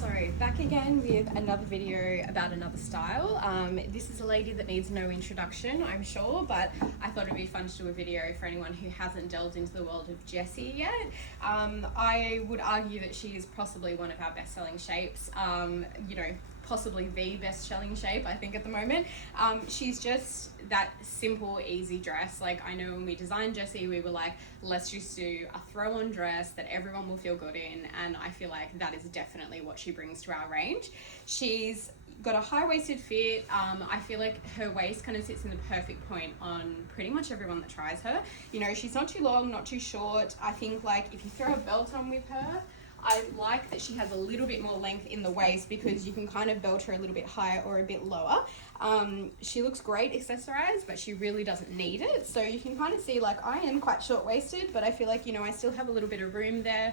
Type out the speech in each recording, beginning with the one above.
So back again with another video about another style. This is a lady that needs no introduction, I'm sure, but I thought it'd be fun to do a video for anyone who hasn't delved into the world of Jessie yet. I would argue that she is possibly one of our best-selling shapes, possibly the best-selling shape, I think, at the moment. She's just that simple, easy dress. Like, I know when we designed Jessie, we were like, let's just do a throw-on dress that everyone will feel good in, and I feel like that is definitely what she brings to our range. She's got a high-waisted fit. I feel like her waist kind of sits in the perfect point on pretty much everyone that tries her. You know, she's not too long, not too short. I think, like, if you throw a belt on with her, I like that she has a little bit more length in the waist because you can kind of belt her a little bit higher or a bit lower. She looks great accessorized, but she really doesn't need it. So you can kind of see, like, I am quite short-waisted, but I feel like, you know, I still have a little bit of room there.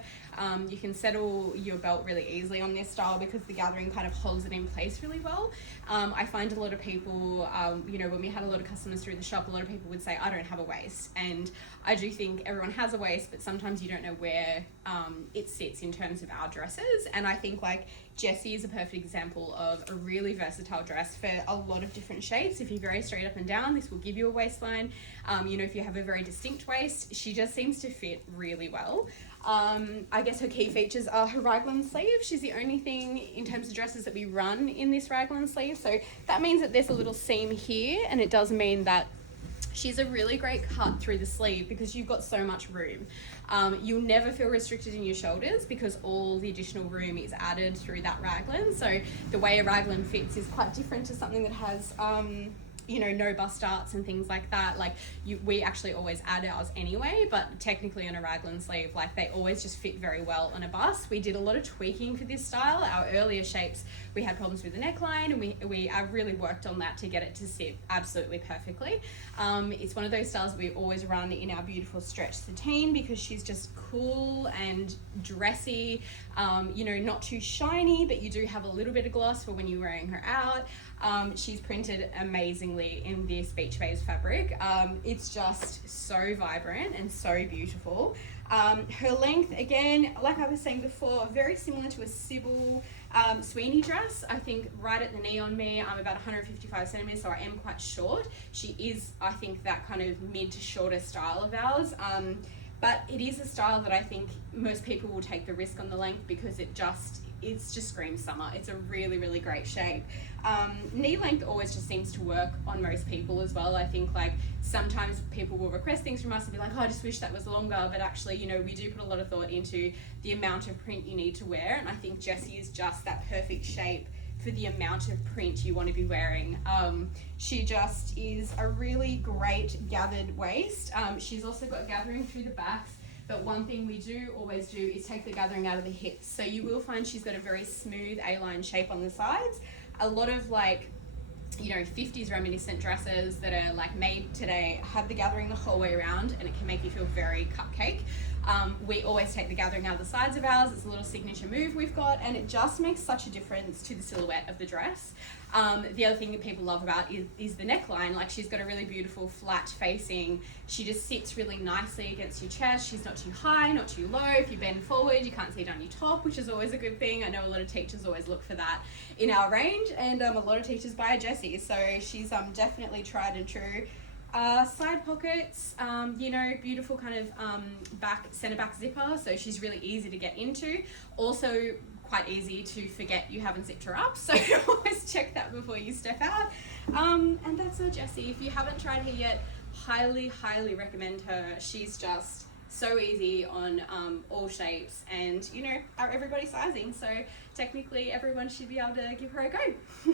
You can settle your belt really easily on this style because the gathering kind of holds it in place really well. I find a lot of people, when we had a lot of customers through the shop, a lot of people would say, I don't have a waist. And I do think everyone has a waist, but sometimes you don't know where it sits in terms of our dresses. And I think, like, Jessie is a perfect example of a really versatile dress for a lot of different shapes. If you're very straight up and down, this will give you a waistline. If you have a very distinct waist, she just seems to fit really well. I guess her key features are her raglan sleeve. She's the only thing in terms of dresses that we run in this raglan sleeve. So that means that there's a little seam here, and it does mean that she's a really great cut through the sleeve because you've got so much room. You'll never feel restricted in your shoulders because all the additional room is added through that raglan. So the way a raglan fits is quite different to something that has no bust darts and things like that. Like, we actually always add ours anyway, but technically on a raglan sleeve, like, they always just fit very well on a bust. We did a lot of tweaking for this style. Our earlier shapes, we had problems with the neckline, and we really worked on that to get it to sit absolutely perfectly. It's one of those styles that we always run in our beautiful stretch sateen because she's just cool and dressy, not too shiny, but you do have a little bit of gloss for when you're wearing her out. She's printed amazingly in this Beach Babes fabric. It's just so vibrant and so beautiful. Her length, again, like I was saying before, very similar to a Sybil Sweeney dress. I think right at the knee on me, I'm about 155 centimeters, so I am quite short. She is, I think, that kind of mid to shorter style of ours. But it is a style that I think most people will take the risk on the length because it just screams summer. It's a really, really great shape. Knee length always just seems to work on most people as well. I think, like, sometimes people will request things from us and be like, oh, I just wish that was longer, but actually, we do put a lot of thought into the amount of print you need to wear, and I think Jessie is just that perfect shape for the amount of print you want to be wearing. She just is a really great gathered waist. She's also got gathering through the backs, but one thing we do always do is take the gathering out of the hips. So you will find she's got a very smooth A-line shape on the sides. A lot of, like, 50s reminiscent dresses that are, like, made today have the gathering the whole way around, and it can make you feel very cupcake. We always take the gathering out of the sides of ours. It's a little signature move we've got, and it just makes such a difference to the silhouette of the dress. The other thing that people love about is the neckline. Like, she's got a really beautiful flat facing. She just sits really nicely against your chest. She's not too high, not too low. If you bend forward, you can't see down your top, which is always a good thing. I know a lot of teachers always look for that in our range, and a lot of teachers buy a Jessie, so she's definitely tried and true. Side pockets, beautiful kind of center back zipper, so she's really easy to get into. Also quite easy to forget you haven't zipped her up, so always check that before you step out. And that's our Jessie. If you haven't tried her yet, highly, highly recommend her. She's just so easy on all shapes and, our everybody sizing, so technically everyone should be able to give her a go.